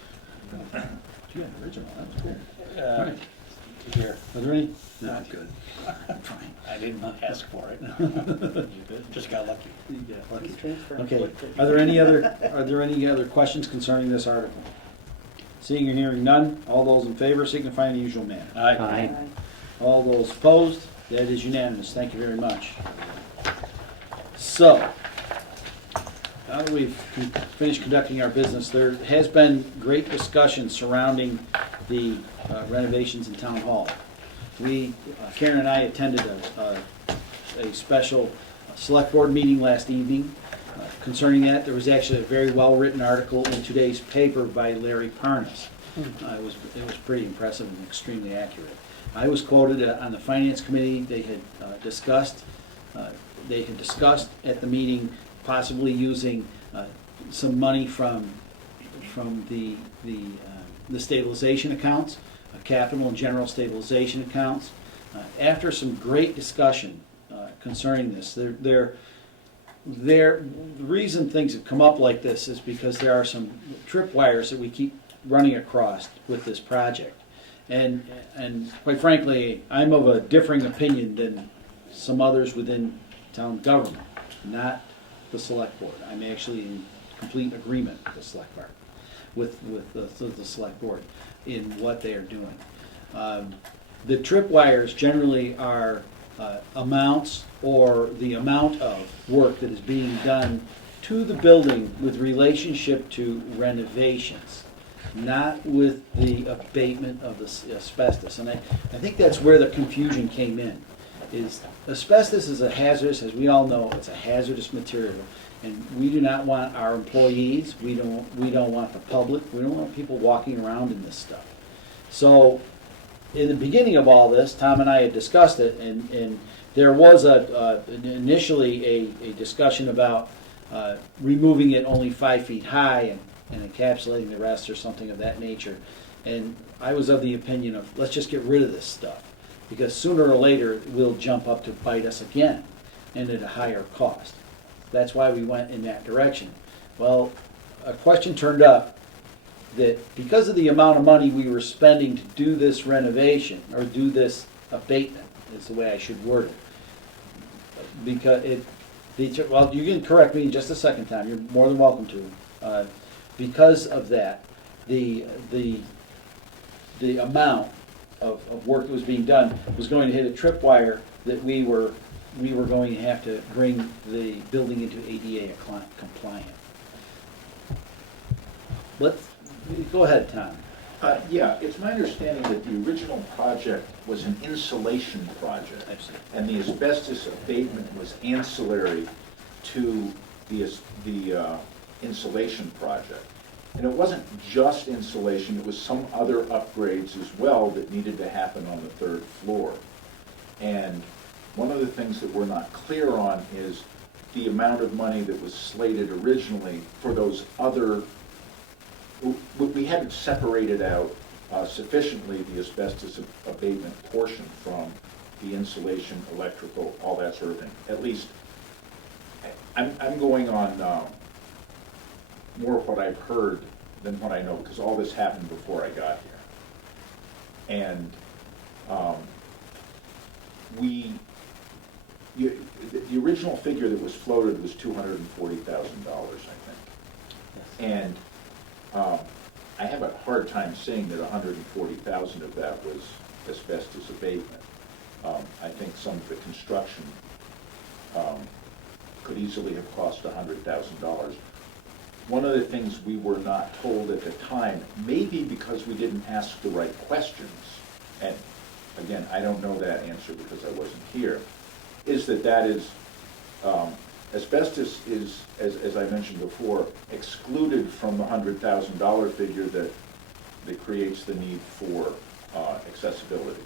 You got an original, that's cool. Right. Here, Are there any? No, I'm good. I'm fine. I didn't ask for it. Just got lucky. Yeah, lucky. He's transferring Okay, quickly. are there any other questions concerning this article? Seeing or hearing none, all those in favor signify in the usual manner. Aye. Aye. All those opposed, That is unanimous. Thank you very much. So, now that we've finished conducting our business, there has been great discussion surrounding the renovations in Town Hall. Karen and I attended a special select board meeting last evening concerning that. There was actually a very well-written article in today's paper by Larry Parnas. It was pretty impressive and extremely accurate. I was quoted on the Finance Committee. They had discussed at the meeting possibly using some money from the stabilization accounts, capital and general stabilization accounts. After some great discussion concerning this, the reason things have come up like this is because there are some tripwires that we keep running across with this project. And quite frankly, I'm of a differing opinion than some others within town government, not the select board. I'm actually in complete agreement with the select board, with the select board in what they are doing. The tripwires generally are amounts or the amount of work that is being done to the building with relationship to renovations, not with the abatement of the asbestos. And I think that's where the confusion came in, is asbestos is a hazardous, as we all know, it's a hazardous material. And we do not want our employees, we don't want the public, we don't want people walking around in this stuff. So in the beginning of all this, Tom and I had discussed it, and there was initially a discussion about removing it only 5 feet high and encapsulating the rest or something of that nature. And I was of the opinion of, let's just get rid of this stuff, because sooner or later it will jump up to bite us again and at a higher cost. That's why we went in that direction. Well, a question turned up that because of the amount of money we were spending to do this renovation, or do this abatement, is the way I should word it. Because well, you can correct me in just a second, Tom, you're more than welcome to. Because of that, the amount of work that was being done was going to hit a tripwire that we were going to have to bring the building into ADA compliant. Go ahead, Tom. Yeah, it's my understanding that the original project was an insulation project. Absolutely. And the asbestos abatement was ancillary to the insulation project. And it wasn't just insulation, it was some other upgrades as well that needed to happen on the 3rd floor. And one of the things that we're not clear on is the amount of money that was slated originally for those other, we hadn't separated out sufficiently the asbestos abatement portion from the insulation, electrical, all that sort of thing. At least, I'm going on more of what I've heard than what I know, because all this happened before I got here. And the original figure that was floated was $240,000, I think. And I have a hard time saying that $140,000 of that was asbestos abatement. I think some of the construction could easily have cost $100,000. One of the things we were not told at the time, maybe because we didn't ask the right questions, and again, I don't know that answer because I wasn't here, is that asbestos is, as I mentioned before, excluded from the $100,000 figure that creates the need for accessibility.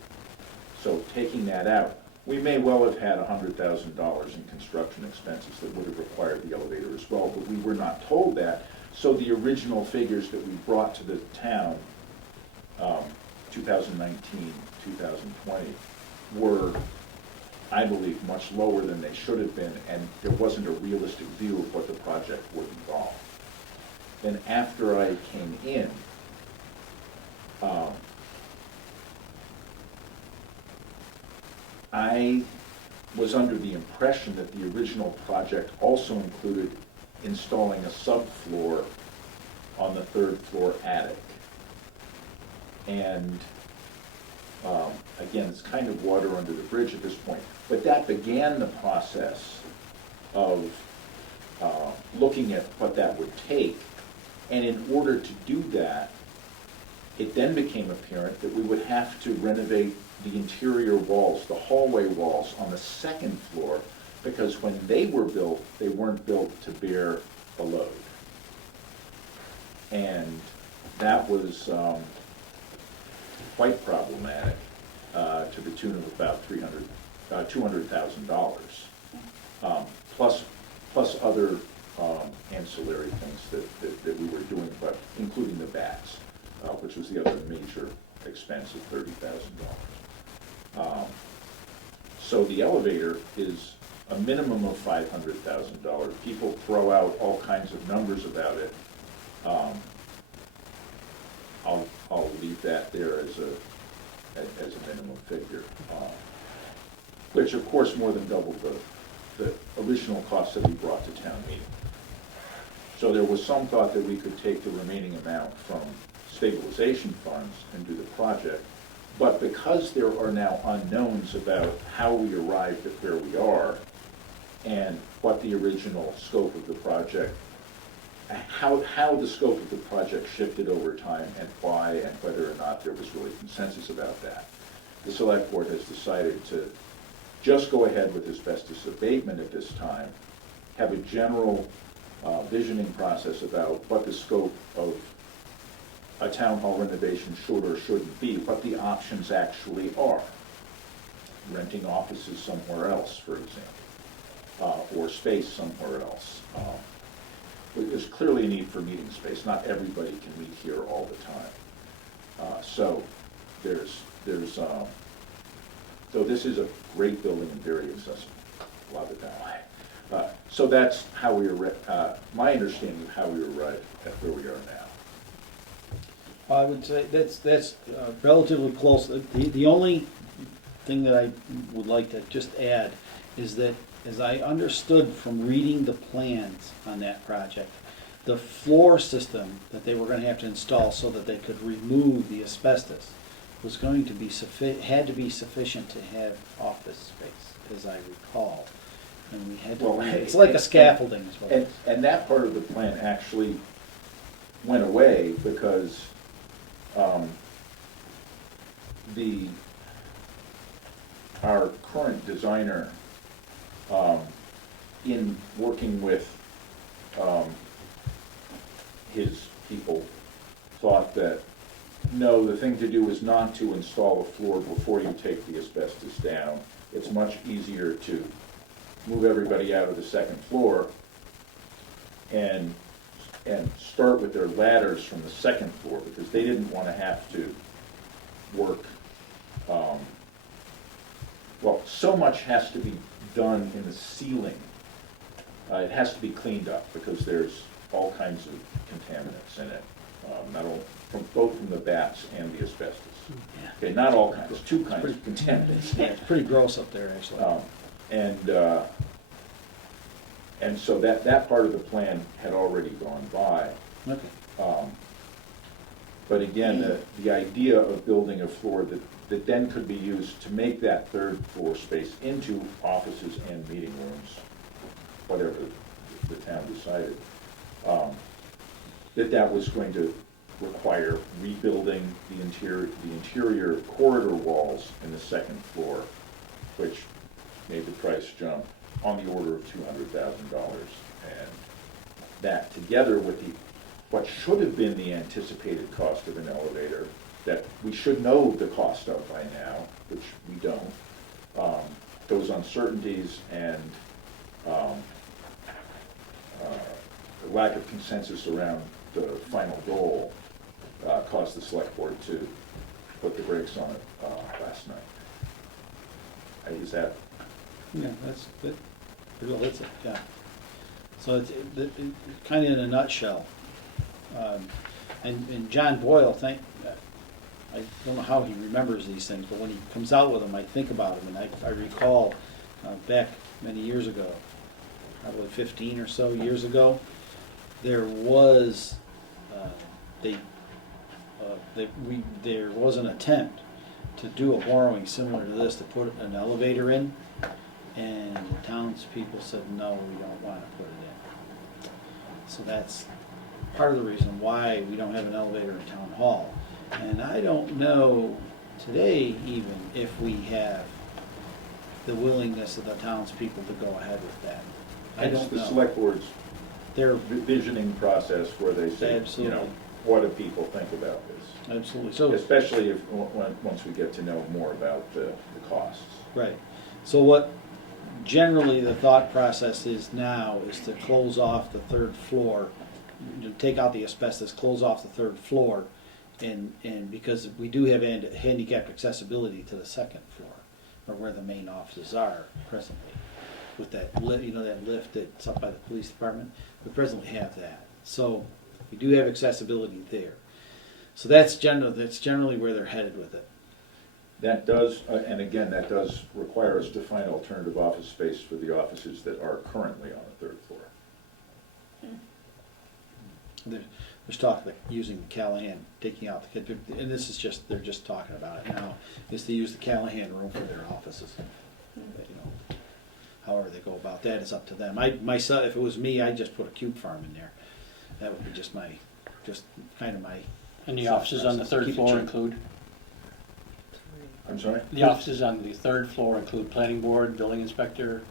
So taking that out, we may well have had $100,000 in construction expenses that would have required the elevator as well, but we were not told that. So the original figures that we brought to the town, 2019, 2020, were, I believe, much lower than they should have been, and there wasn't a realistic view of what the project would involve. Then after I came in, I was under the impression that the original project also included installing a subfloor on the 3rd floor attic. And Again, it's kind of water under the bridge at this point, but that began the process of looking at what that would take. And in order to do that, it then became apparent that we would have to renovate the interior walls, the hallway walls on the second floor, because when they were built, they weren't built to bear a load. And that was quite problematic, to the tune of about $200,000, plus other ancillary things that we were doing, but including the bats, which was the other major expense of $30,000. So the elevator is a minimum of $500,000. People throw out all kinds of numbers about it. I'll leave that there as a minimum figure, which of course more than doubled the original cost that we brought to town meeting. So there was some thought that we could take the remaining amount from stabilization funds and do the project, but because there are now unknowns about how we arrived at where we are and what the original scope of the project, how the scope of the project shifted over time and why, and whether or not there was really consensus about that, the select board has decided to just go ahead with asbestos abatement at this time, have a general visioning process about what the scope of a town hall renovation should or shouldn't be, what the options actually are. Renting offices somewhere else, for example, or space somewhere else. There's clearly a need for meeting space. Not everybody can meet here all the time. So so this is a great building and very accessible. Love it that way. So that's how we my understanding of how we arrived at where we are now. I would say that's relatively close. The only thing that I would like to just add is that, as I understood from reading the plans on that project, the floor system that they were going to have to install so that they could remove the asbestos was going to be had to be sufficient to have office space, as I recall. And we had to, Well, it's like a scaffolding is what it is. And that part of the plan actually went away because our current designer, in working with his people, thought that no, the thing to do is not to install a floor before you take the asbestos down. It's much easier to move everybody out of the second floor and start with their ladders from the second floor, because they didn't want to have to work. Well, so much has to be done in the ceiling. It has to be cleaned up because there's all kinds of contaminants in it, both from the bats and the asbestos. Okay, not all kinds, two kinds of contaminants. Yeah, it's pretty gross up there, actually. And so that part of the plan had already gone by. Okay. But again, the idea of building a floor that then could be used to make that third floor space into offices and meeting rooms, whatever the town decided, that was going to require rebuilding the interior corridor walls in the second floor, which made the price jump on the order of $200,000. And that, together with what should have been the anticipated cost of an elevator, that we should know the cost of by now, which we don't, those uncertainties and the lack of consensus around the final goal caused the select board to put the brakes on it last night. Is that? Yeah, that's it, yeah. So it's kind of in a nutshell. And John Boyle, I don't know how he remembers these things, but when he comes out with them, I think about them, and I recall back many years ago, probably 15 or so years ago, there was there was an attempt to do a borrowing similar to this, to put an elevator in, and the townspeople said, no, we don't wanna put it in. So that's part of the reason why we don't have an elevator in town hall. And I don't know today even if we have the willingness of the townspeople to go ahead with that. I It's don't the know. select board's They're, visioning process where they say, you Absolutely. know, what do people think about this? absolutely, so. Especially if, once we get to know more about the costs. Right. So what generally the thought process is now is to close off the third floor, to take out the asbestos, close off the third floor, and because we do have handicapped accessibility to the second floor, or where the main offices are presently, with that lift, you know, that lift that's up by the police department, we presently have that. So we do have accessibility there. So that's generally where they're headed with it. That does, and again, that does require us to find alternative office space for the offices that are currently on the third floor. There's talk of using the Callahan, taking out the, and this is just, they're just talking about it now, is to use the Callahan room for their offices. You know, however they go about that is up to them. Myself, if it was me, I'd just put a cube farm in there. That would be just kind of my. And the offices on the third Keep it floor cheap. include, I'm sorry? the offices on the third floor include planning board, building inspector?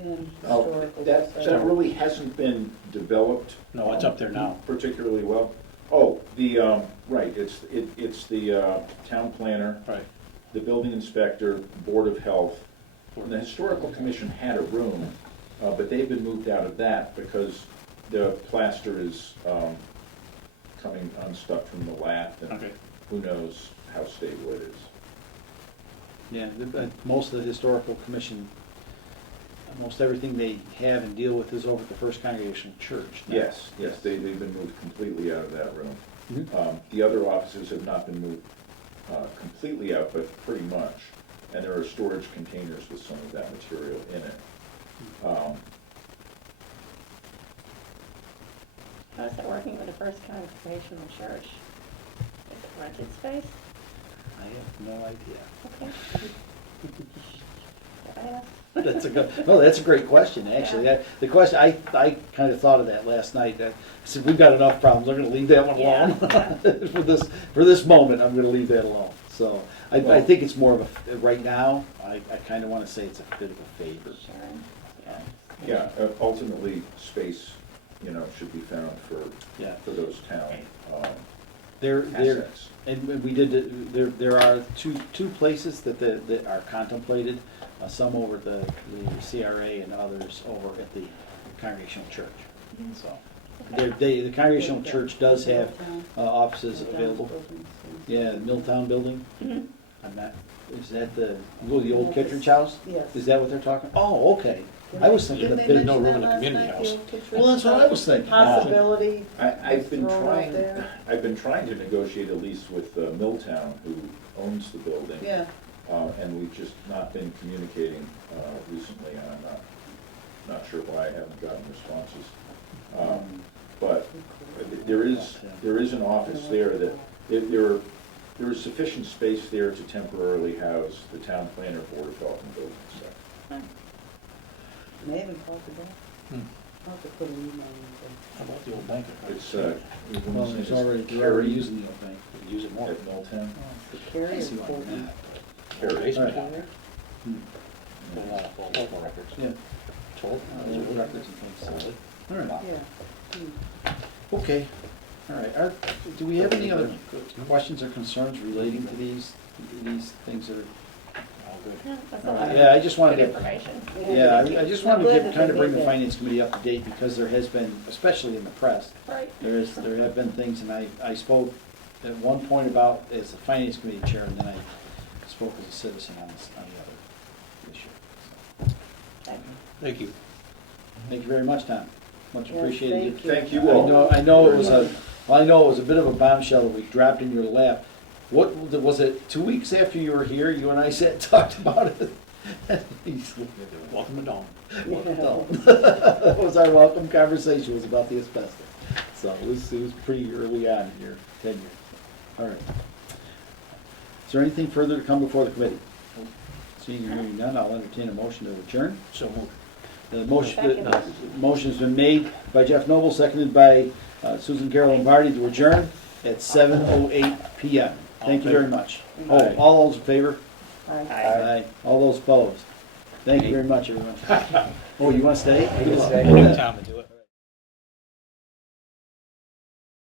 And Oh, historical. that really hasn't been developed. No, it's up there now. Particularly well. Oh, right, it's the town planner, Right. the building inspector, board of health. And the historical commission had a room, but they've been moved out of that because the plaster is coming unstuck from the lath, and Okay. who knows how stable it is. Yeah, most of the historical commission, most everything they have and deal with is over at the First Congregational Church now. Yes, they've been moved completely out of that room. Mhm. The other offices have not been moved completely out, but pretty much. And there are storage containers with some of that material in it. How's that working with the First Congregational Church? Is it rented space? I have no idea. Okay. Did I ask? That's a great question, actually. Yeah. The question, I kind of thought of that last night. I said, we've got enough problems, we're gonna leave that one alone. Yeah. For this moment, I'm gonna leave that alone. So, I Well- think it's more of a, right now, I kind of want to say it's a bit of a favor. Sure. Yeah, ultimately, space, should be found Yeah. for those town There, assets. and we did, there are two places that are contemplated, some over at the CRA and others over at the Congregational Church. So, the Congregational Church does have offices available. Yeah, the Milltown building. Mhm. I'm not, is that the old Kittredge house? Yes. Is that what they're talking? Oh, okay. I was thinking Didn't that they there's no mention room in that the last community night, house. the old Kittredge Well, that's what I was thinking. Possibility. I've been thrown out trying, there. I've been trying to negotiate a lease with Milltown, who owns the building. Yeah, And we've just not been communicating recently, and I'm not sure why I haven't gotten responses. But there is an office there that, there is sufficient space there to temporarily house the town planner, board of health, and building stuff. may even called the back. I'll have to put an email in How about the old banker? It's, Well, there's already, they're already using the old bank. We use it more. at Milltown. there. Carrie I is see why Bolton. not. Carrie. Basement All right. down there. Put a lot of old records. Yeah. Told. Old records and things. All right. Yeah. Okay, all right. Do we have any other questions or concerns relating to these things that are? All good. Yeah, that's a lot of Yeah, I just wanted good to, information. yeah, I just wanted I'm glad to that kind of they bring did the that. finance committee up to date because there has been, especially in the press, Right. there have been things, and I spoke at one point about as the finance committee chair, and then I spoke as a citizen on the other issue. So, Thank you. thank you very much, Tom. Much Yes, appreciated. Thank you all. I know it was a bit of a bombshell that we dropped in your lap. What, was it 2 weeks after you were here, you and I sat and talked about it? Welcome to Dalton. That was our welcome conversation, was about the asbestos. So it was pretty early on in your tenure. All right. Is there anything further to come before the committee? Seeing and hearing none, I'll entertain a motion to adjourn. So moved. The motion, Second. motion's been made by Jeff Noble, seconded by Susan Carol Lombardi to adjourn at 7:08 PM. Thank you very much. Oh, all those in favor? Aye. Aye. All those opposed? Thank you very much, everyone. Oh, you wanna stay? Tom to do it.